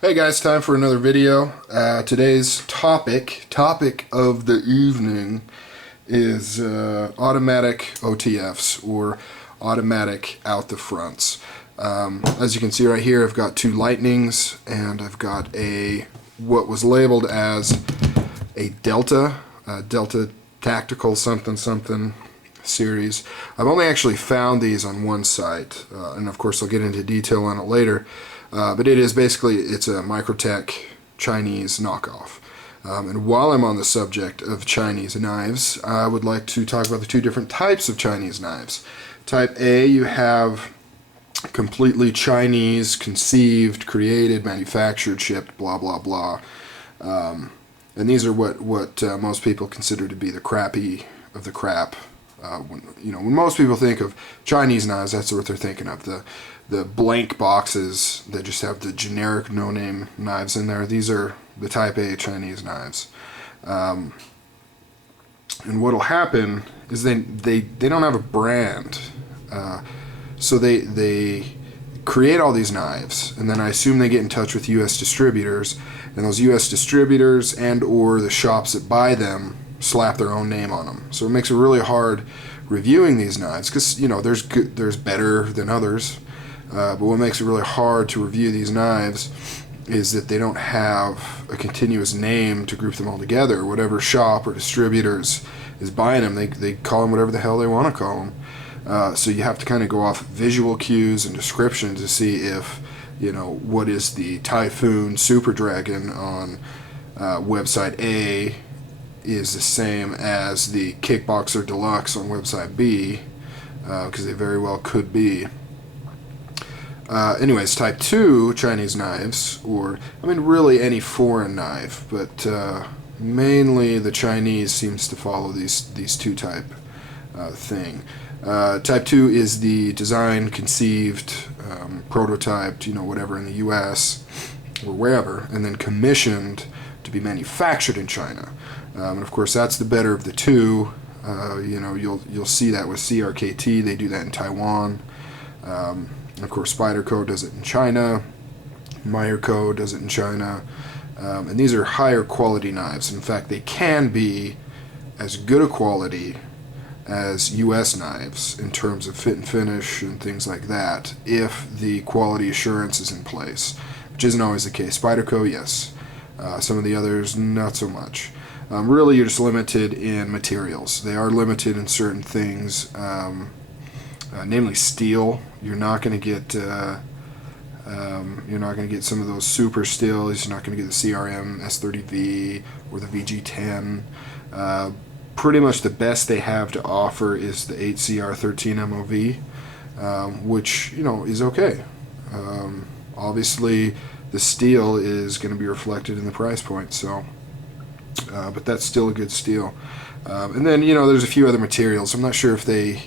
Hey guys, time for another video. Today's topic of the evening is automatic OTFs, or automatic out the fronts. As you can see right here, I've got two Lightnings and I've got what was labeled as a Delta Tactical something series. I've only actually found these on one site, and of course I'll get into detail on it later. But it's a Microtech Chinese knockoff. And while I'm on the subject of Chinese knives, I would like to talk about the two different types of Chinese knives. Type A, you have completely Chinese, conceived, created, manufactured, shipped, blah blah blah. And these are what most people consider to be the crappy of the crap. When most people think of Chinese knives, that's what they're thinking of. The blank boxes that just have the generic no-name knives in there. These are the Type A Chinese knives. And what'll happen is they don't have a brand. So they create all these knives, and then I assume they get in touch with U.S. distributors, and those U.S. distributors and or the shops that buy them slap their own name on them. So it makes it really hard reviewing these knives, because there's better than others. But what makes it really hard to review these knives is that they don't have a continuous name to group them all together. Whatever shop or distributors is buying them, they call them whatever the hell they want to call them. So you have to kind of go off visual cues and descriptions to see if, what is the Typhoon Super Dragon on website A is the same as the Kickboxer Deluxe on website B, because they very well could be. Anyways, Type 2 Chinese knives, or really any foreign knife, but mainly the Chinese seems to follow these two type thing. Type 2 is the designed, conceived, prototyped, whatever, in the US or wherever, and then commissioned to be manufactured in China. And of course that's the better of the two. You'll see that with CRKT. They do that in Taiwan. And of course, Spyderco does it in China. Microtech does it in China. And these are higher quality knives. In fact, they can be as good a quality as U.S. knives in terms of fit and finish and things like that, if the quality assurance is in place, which isn't always the case. Spyderco, yes. Some of the others, not so much. Really, you're just limited in materials. They are limited in certain things. Namely steel. You're not going to get some of those super steels. You're not going to get the CRM S30V or the VG10. Pretty much the best they have to offer is the 8CR13 MOV, which is okay. Obviously, the steel is going to be reflected in the price point. So, but that's still a good steel. And then there's a few other materials. I'm not sure if they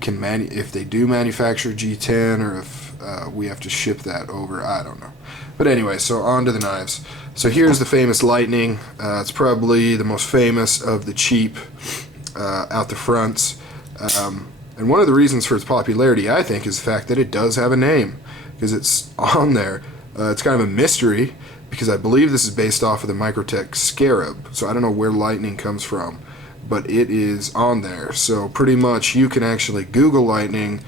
do manufacture G10, or if we have to ship that over. I don't know. But anyway, so on to the knives. So here's the famous Lightning. It's probably the most famous of the cheap out the fronts. And one of the reasons for its popularity, I think, is the fact that it does have a name, because it's on there. It's kind of a mystery, because I believe this is based off of the Microtech Scarab. So I don't know where Lightning comes from, but it is on there. So pretty much you can actually Google Lightning,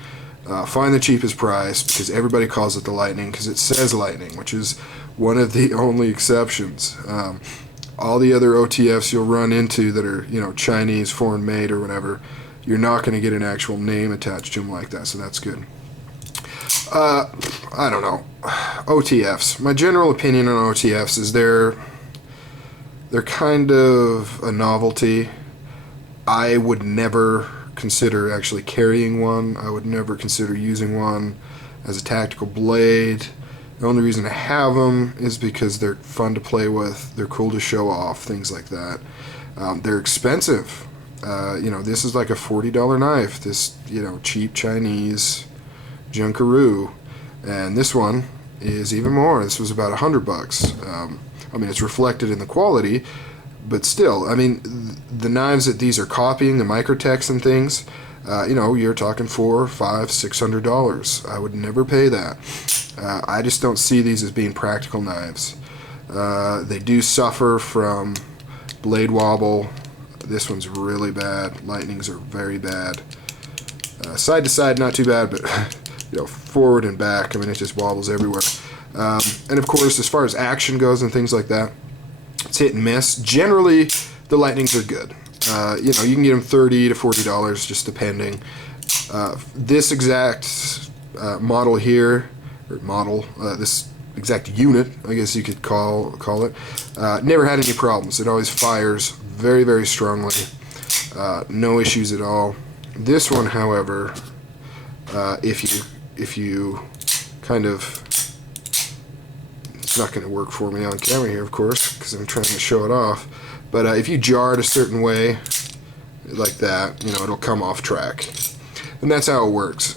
find the cheapest price, because everybody calls it the Lightning because it says Lightning, which is one of the only exceptions. All the other OTFs you'll run into that are Chinese, foreign made, or whatever, you're not going to get an actual name attached to them like that, so that's good. I don't know. OTFs. My general opinion on OTFs is they're kind of a novelty. I would never consider actually carrying one. I would never consider using one as a tactical blade. The only reason I have them is because they're fun to play with, they're cool to show off, things like that. They're expensive. This is like a $40 knife, this cheap Chinese junkaroo, and this one is even more. This was about $100. It's reflected in the quality, but still, the knives that these are copying, the Microtechs and things, you're talking $400, $500, $600. I would never pay that. I just don't see these as being practical knives. They do suffer from blade wobble. This one's really bad. Lightnings are very bad. Side to side, not too bad, but you know, forward and back, I mean, it just wobbles everywhere. And of course, as far as action goes and things like that, it's hit and miss. Generally, the Lightnings are good. You know, you can get them $30 to $40, just depending. This exact model here, or this exact unit, I guess you could call it, never had any problems. It always fires very, very strongly. No issues at all. This one, however, if you kind of, it's not going to work for me on camera here, of course, because I'm trying to show it off. But if you jar it a certain way, like that, you know, it'll come off track, and that's how it works.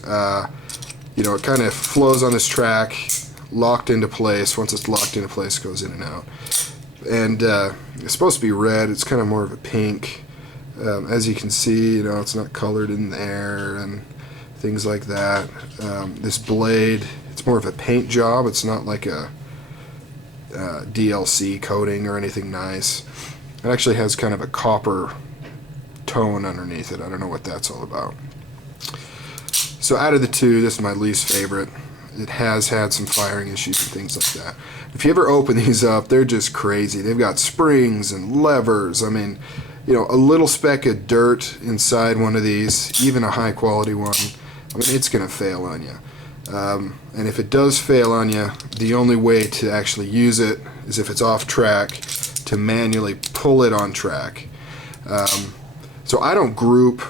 You know, it kind of flows on this track, locked into place. Once it's locked into place, it goes in and out. And it's supposed to be red. It's kind of more of a pink. As you can see, you know, it's not colored in there and things like that. This blade, it's more of a paint job. It's not like a DLC coating or anything nice. It actually has kind of a copper tone underneath it. I don't know what that's all about. So out of the two, this is my least favorite. It has had some firing issues and things like that. If you ever open these up, they're just crazy. They've got springs and levers. I mean, you know, a little speck of dirt inside one of these, even a high quality one, I mean, it's going to fail on you. And if it does fail on you, the only way to actually use it is if it's off track, to manually pull it on track. So I don't group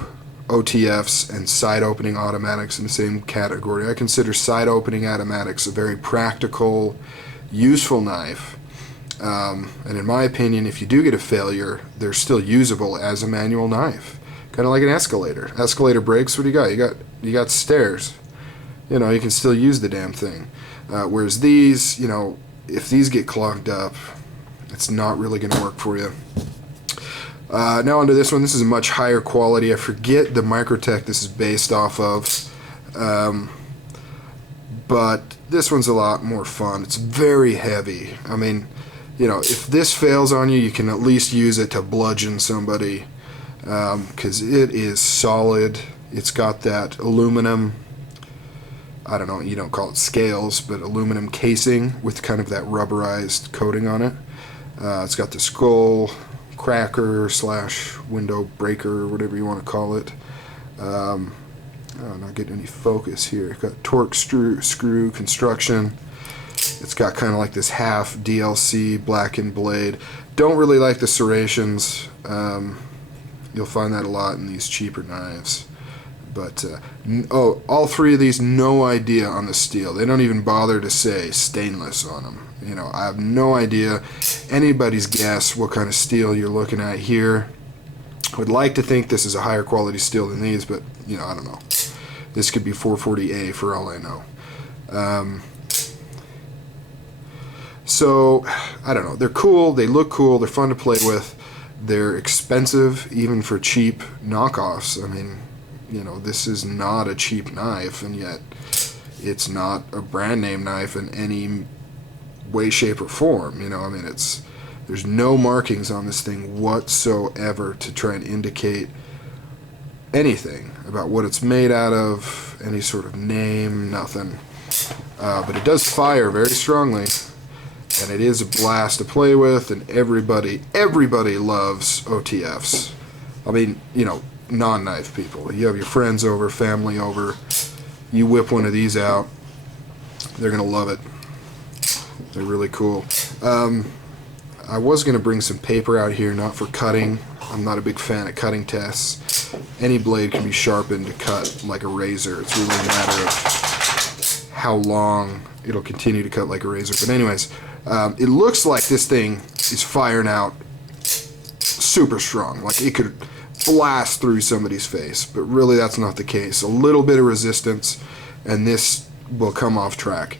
OTFs and side opening automatics in the same category. I consider side opening automatics a very practical, useful knife. And in my opinion, if you do get a failure, they're still usable as a manual knife. Kind of like an escalator. Escalator breaks, what do you got? You got stairs. You know, you can still use the damn thing. Whereas these, you know, if these get clogged up, it's not really going to work for you. Now onto this one. This is a much higher quality. I forget the Microtech this is based off of. But this one's a lot more fun. It's very heavy. I mean, you know, if this fails on you, you can at least use it to bludgeon somebody, because it is solid. It's got that aluminum, I don't know, you don't call it scales, but aluminum casing with kind of that rubberized coating on it. It's got the skull cracker / window breaker, whatever you want to call it. I'm not getting any focus here. It's got torque screw construction. It's got kind of like this half DLC blackened blade. Don't really like the serrations. You'll find that a lot in these cheaper knives. But, all three of these, no idea on the steel. They don't even bother to say stainless on them. You know, I have no idea. Anybody's guess what kind of steel you're looking at here. I would like to think this is a higher quality steel than these, but, you know, I don't know. This could be 440A for all I know. So, I don't know. They're cool. They look cool. They're fun to play with. They're expensive, even for cheap knockoffs. I mean, you know, this is not a cheap knife, and yet it's not a brand name knife in any way, shape, or form. You know, I mean, there's no markings on this thing whatsoever to try and indicate anything about what it's made out of, any sort of name, nothing. But it does fire very strongly, and it is a blast to play with, and everybody loves OTFs. I mean, you know, non-knife people. You have your friends over, family over, you whip one of these out, they're gonna love it. They're really cool. I was gonna bring some paper out here, not for cutting. I'm not a big fan of cutting tests. Any blade can be sharpened to cut like a razor. It's really a matter of how long it'll continue to cut like a razor. But anyways, it looks like this thing is firing out super strong. Like it could blast through somebody's face, but really that's not the case. A little bit of resistance and this will come off track.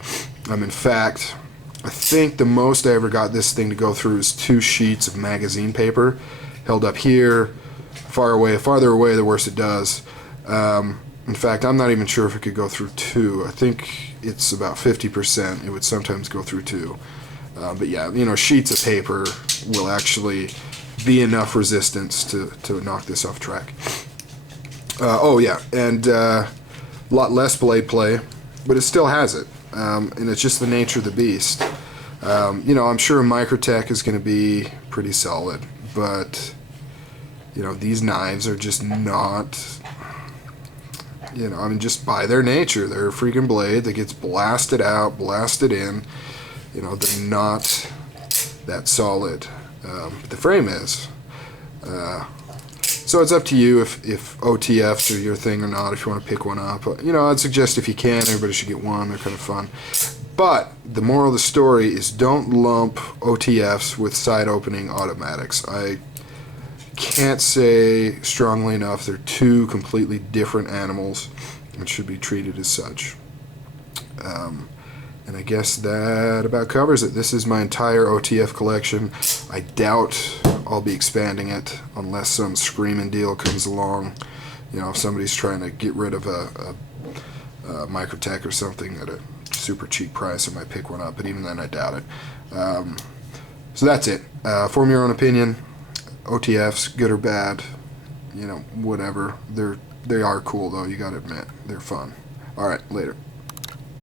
In fact, I think the most I ever got this thing to go through is 2 sheets of magazine paper held up here, farther away the worse it does. In fact, I'm not even sure if it could go through 2. I think it's about 50%. It would sometimes go through 2. But yeah, you know, sheets of paper will actually be enough resistance to knock this off track. Oh yeah, and a lot less blade play, but it still has it. And it's just the nature of the beast. You know, I'm sure Microtech is going to be pretty solid, but you know, these knives are just not, you know, I mean, just by their nature, they're a freaking blade that gets blasted out, blasted in. You know, they're not that solid. The frame is. So it's up to you if OTFs are your thing or not, if you want to pick one up. You know, I'd suggest if you can, everybody should get one. They're kind of fun. But the moral of the story is don't lump OTFs with side-opening automatics. I can't say strongly enough they're two completely different animals and should be treated as such. And I guess that about covers it. This is my entire OTF collection. I doubt I'll be expanding it unless some screaming deal comes along. You know, if somebody's trying to get rid of a Microtech or something at a super cheap price, I might pick one up, but even then I doubt it. So that's it. Form your own opinion. OTFs, good or bad, you know, whatever. They are cool though, you gotta admit. They're fun. Alright, later.